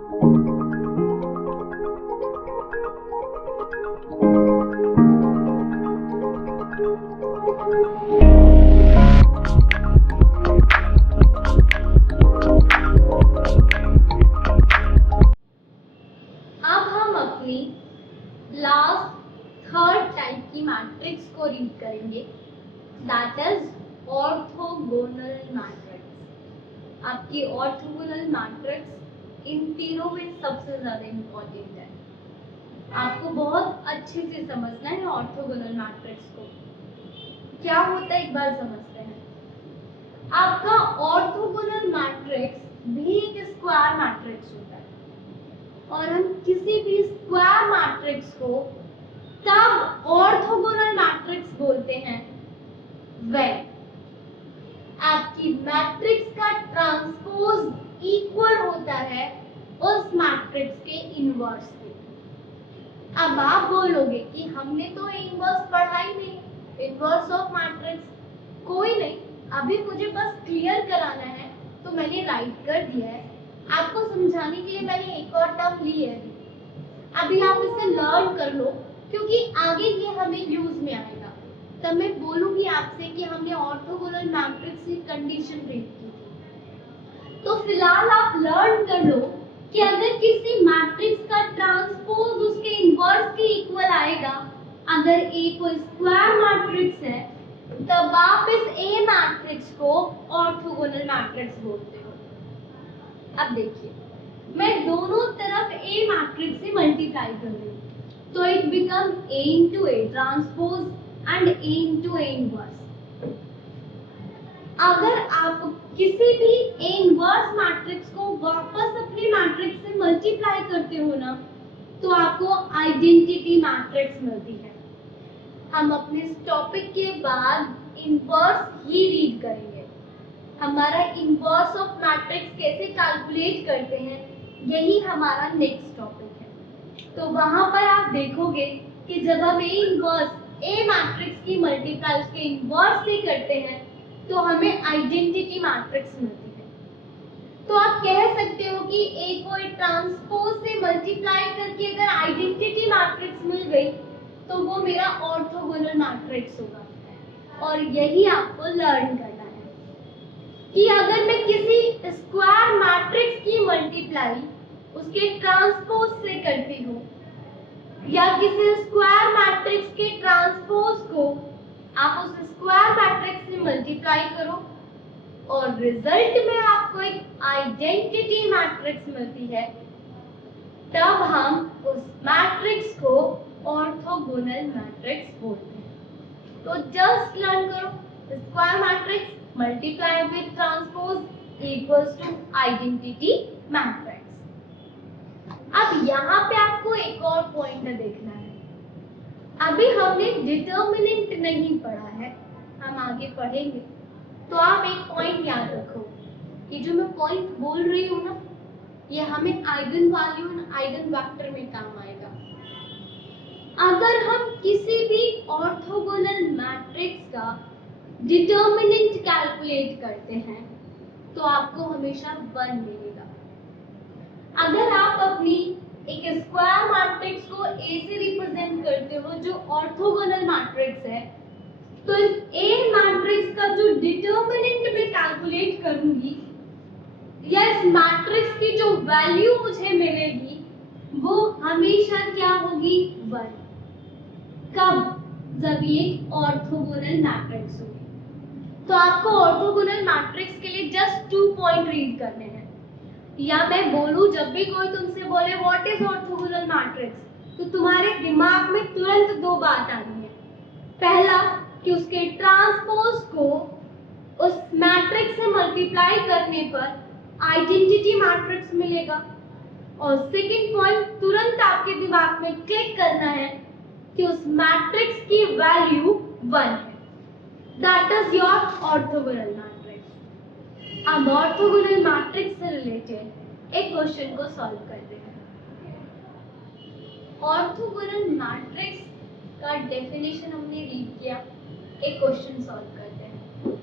अब हम अपनी लास्ट थर्ड टाइप की मैट्रिक्स को रीड करेंगे, दैट इज ऑर्थोगोनल मैट्रिक्स। आपकी ऑर्थोगोनल मैट्रिक्स इन तीनों में सबसे ज्यादा इम्पोर्टेंट है। आपको बहुत अच्छे से समझना है ऑर्थोगोनल मैट्रिक्स को। क्या होता है एक बार समझते हैं। आपका ऑर्थोगोनल मैट्रिक्स भी एक स्क्वायर मैट्रिक्स होता है, और हम किसी भी स्क्वायर मैट्रिक्स को तब ऑर्थोगोनल मैट्रिक्स बोलते हैं व्हेन आपकी मैट्रिक्स का ट्रांसपोज इक्वल होता है उस मैट्रिक्स के इनवर्स से। अब आप बोलोगे कि हमने तो इनवर्स पढ़ा ही नहीं, इनवर्स ऑफ मैट्रिक्स कोई नहीं, अभी मुझे बस क्लियर कराना है तो मैंने राइट कर दिया है। आपको समझाने के लिए मैंने एक और टर्म ली है, अभी आप इसे लर्न कर लो, क्योंकि आगे ये हमें यूज में आएगा। तब मैं बोलूंगी आपसे कि हमने ऑर्थोगोनल मैट्रिक्स की कंडीशन रीड की थी। तो फिलहाल आप लर्न कर लो कि अगर किसी मैट्रिक्स का ट्रांसपोज उसके इनवर्स के इक्वल आएगा, अगर ए कोई स्क्वायर मैट्रिक्स है, तब आप इस ए मैट्रिक्स को ऑर्थोगोनल मैट्रिक्स बोलते हो। अब देखिए, मैं दोनों तरफ ए मैट्रिक्स से मल्टीप्लाई कर रही हूँ, तो it become a into A transpose and A into A inverse. अगर आप किसी भी ए इनवर्स मैट्रिक्स को वापस अपने मैट्रिक्स से मल्टीप्लाई करते हो ना, तो आपको आइडेंटिटी मैट्रिक्स मिलती है। हम अपने इस टॉपिक के बाद इनवर्स ही रीड करेंगे। हमारा इनवर्स ऑफ मैट्रिक्स कैसे कैलकुलेट करते हैं, यही हमारा नेक्स्ट टॉपिक है। तो वहां पर आप देखोगे कि जब हम ए इनवर्स ए मैट्रिक्स की मल्टीप्लाई उसके इनवर्स से करते हैं, तो हमें आइडेंटिटी मैट्रिक्स मिलती है। तो आप कह सकते हो कि ए को ट्रांसपोज से मल्टीप्लाई करके अगर आइडेंटिटी मैट्रिक्स मिल गई, तो वो मेरा ऑर्थोगोनल मैट्रिक्स होगा। और यही आपको लर्न करना है कि अगर मैं किसी स्क्वायर मैट्रिक्स की मल्टीप्लाई उसके ट्रांसपोज से करती हूँ, या किसी स्क्वायर मैट्रिक्स के ट्रांसपोज को आप उस स्क्वायर मैट्रिक्स से मल्टीप्लाई करो, और रिजल्ट में आपको एक आइडेंटिटी मैट्रिक्स मिलती है, तब हम उस मैट्रिक्स को ऑर्थोगोनल मैट्रिक्स बोलते हैं। तो जस्ट लर्न करो, square matrix multiply with transpose equals to identity matrix. अब यहाँ पे आपको एक और पॉइंट देखना है। अभी हमने डिटर्मिनेंट नहीं पढ़ा है, हम आगे पढ़ेंगे। तो आप एक पॉइंट याद रखो कि जो मैं पॉइंट बोल रही हूँ ना, ये हमें आइगन वैल्यू और आइगन वेक्टर में काम आएगा। अगर हम किसी भी ऑर्थोगोनल मैट्रिक्स का डिटर्मिनेंट कैलकुलेट करते हैं, तो आपको हमेशा 1 मिलेगा। अगर आप अपनी एक स्क्वायर मैट्रिक्स को ए से रिप्रेजेंट करते हो जो ऑर्थोगोनल मैट्रिक्स है, तो इस ए मैट्रिक्स का जो डिटर्मिनेंट में कैलकुलेट करूंगी, या इस मैट्रिक्स की जो वैल्यू मुझे मिलेगी, वो हमेशा क्या होगी? 1। कब? जब ये ऑर्थोगोनल मैट्रिक्स होगी। तो आपको ऑर्थोगोनल मैट्रिक्स के लिए जस्ट 2 पॉइंट रीड करने हैं। या मैं बोलूं, जब भी कोई तुमसे बोले व्हाट इज ऑर्थोगोनल मैट्रिक्स, तो तुम्हारे दिमाग में तुरंत 2 बात आनी है। पहला कि उसके ट्रांसपोज को उस मैट्रिक्स से मल्टीप्लाई करने पर आइडेंटिटी मैट्रिक्स मिलेगा, और सेकंड पॉइंट तुरंत आपके दिमाग में क्लिक करना है कि उस मैट्रिक्स की वैल्यू 1 है। That is your orthogonal matrix. अब ऑर्थोगोनल मैट्रिक्स से रिलेटेड एक क्वेश्चन को सॉल्व करते हैं। ऑर्थोगोनल मैट्रिक्स का डेफिनेशन हमने रीड किया, एक क्वेश्चन सॉल्व करते हैं।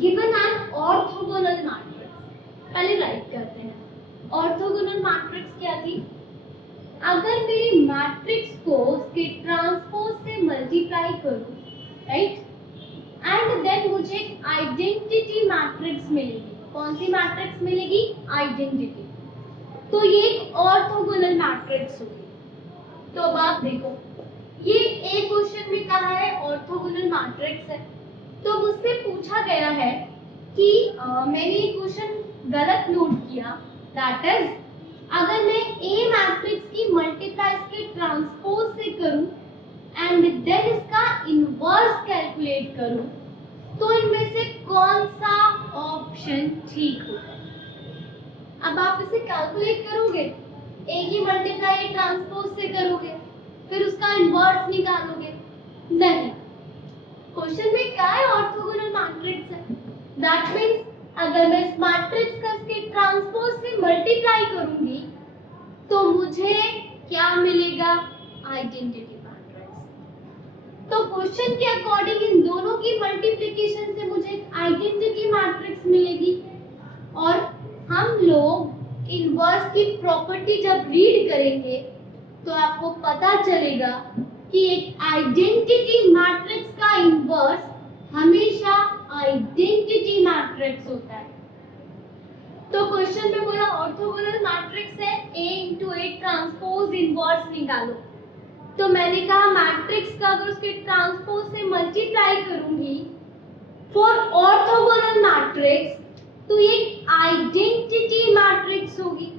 गिवन एन ऑर्थोगोनल मैट्रिक्स, पहले राइट करते हैं। ऑर्थोगोनल मैट्रिक्स क्या थी? अगर मेरी मैट्रिक्स को उसके ट्रांसपोज से मल्टीप्लाई करूं, राइट, एंड देन मुझे एक आइडेंटिटी मैट्रिक्स मिलेगी। कौन सी मैट्रिक्स मिलेगी? आइडेंटिटी। तो ये एक ऑर्थोगोनल मैट्रिक्स होगी। तो अब आप देखो, ये एक क्वेश्चन में कहा है ऑर्थोगोनल मैट्रिक्स है, तो मुझसे पूछा गया है कि मैंने ये क्वेश्चन गलत नोट किया, दैट इज अगर मैं ए मैट्रिक्स की मल्टीप्लाई इसके ट्रांसपोज से करूं एंड देन इसका इनवर्स कैलकुलेट करूं, तो इनमें से कौन सा ऑप्शन ठीक होगा? अब आप इसे कैलकुलेट करोगे, ए की मल्टीप्लाई ट्रांसपोज से करोगे, फिर उसका इनवर्स निकालोगे? नहीं। क्वेश्चन में क्या है? ऑर्थोगोनल मैट्रिक्स है। दैट मींस अगर मैं इस मैट्रिक्स का इसके ट्रांसपोज से मल्टीप्लाई करूंगी तो मुझे क्या मिलेगा? Identity matrix. तो क्वेश्चन के अकॉर्डिंग इन दोनों की मल्टीप्लिकेशन से मुझे आइडेंटिटी मैट्रिक्स मिलेगी। और हम लोग इनवर्स की प्रॉपर्टी जब रीड करेंगे तो आपको पता चलेगा कि एक आइडेंटिटी मैट्रिक्स का इनवर्स हमेशा आइडेंटिटी मैट्रिक्स होता है। तो क्वेश्चन में बोला ऑर्थोगोनल मैट्रिक्स है, A into A transpose inverse निकालो। तो मैंने कहा मैट्रिक्स का अगर उसके ट्रांसपोज से मल्टीप्लाई करूंगी फॉर ऑर्थोगोनल मैट्रिक्स तो ये आइडेंटिटी मैट्रिक्स होगी,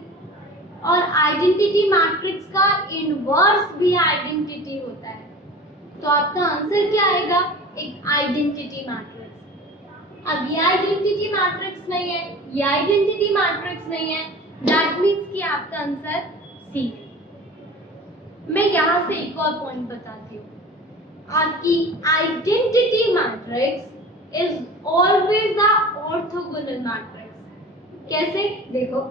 और आइडेंटिटी मैट्रिक्स का इनवर्स भी आइडेंटिटी होता है। तो आपका आंसर क्या आएगा? एक आइडेंटिटी मैट्रिक्स। अब ये आइडेंटिटी मैट्रिक्स नहीं है, ये आइडेंटिटी मैट्रिक्स नहीं है, दैट मींस कि आपका आंसर सी है। मैं यहाँ से एक और पॉइंट बताती हूँ, आपकी identity matrix is always a orthogonal matrix. कैसे? देखो,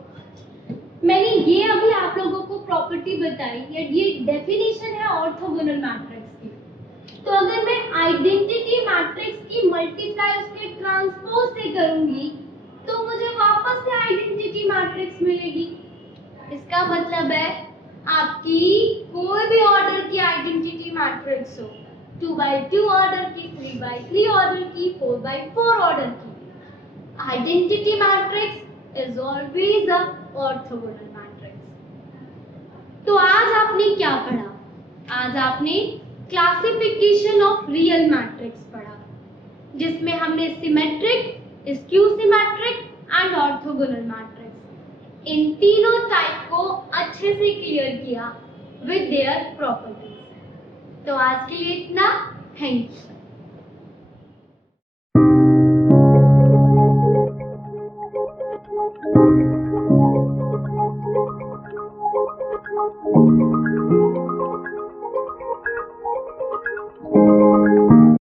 मैंने ये अभी आप लोगों को प्रॉपर्टी बताई, ये डेफिनेशन है ऑर्थोगोनल मैट्रिक्स की। तो अगर मैं आइडेंटिटी मैट्रिक्स की मल्टीप्लाई उसके ट्रांसपोज से करूंगी तो मुझे वापस से आइडेंटिटी मैट्रिक्स मिलेगी। इसका मतलब है आपकी कोई भी ऑर्डर की आइडेंटिटी मैट्रिक्स हो, 2x2 ऑर्डर की, 3x3 ऑर्डर की, 4x4 ऑर्डर की, identity matrix is always a orthogonal matrix. तो आज आपने क्या पढ़ा? आज आपने क्लासिफिकेशन ऑफ रियल मैट्रिक्स पढ़ा, जिसमें हमने symmetric, skew symmetric and orthogonal matrix, इन तीनों टाइप को अच्छे से क्लियर किया विद देयर प्रॉपर्टीज। तो आज के लिए इतना, थैंक यू।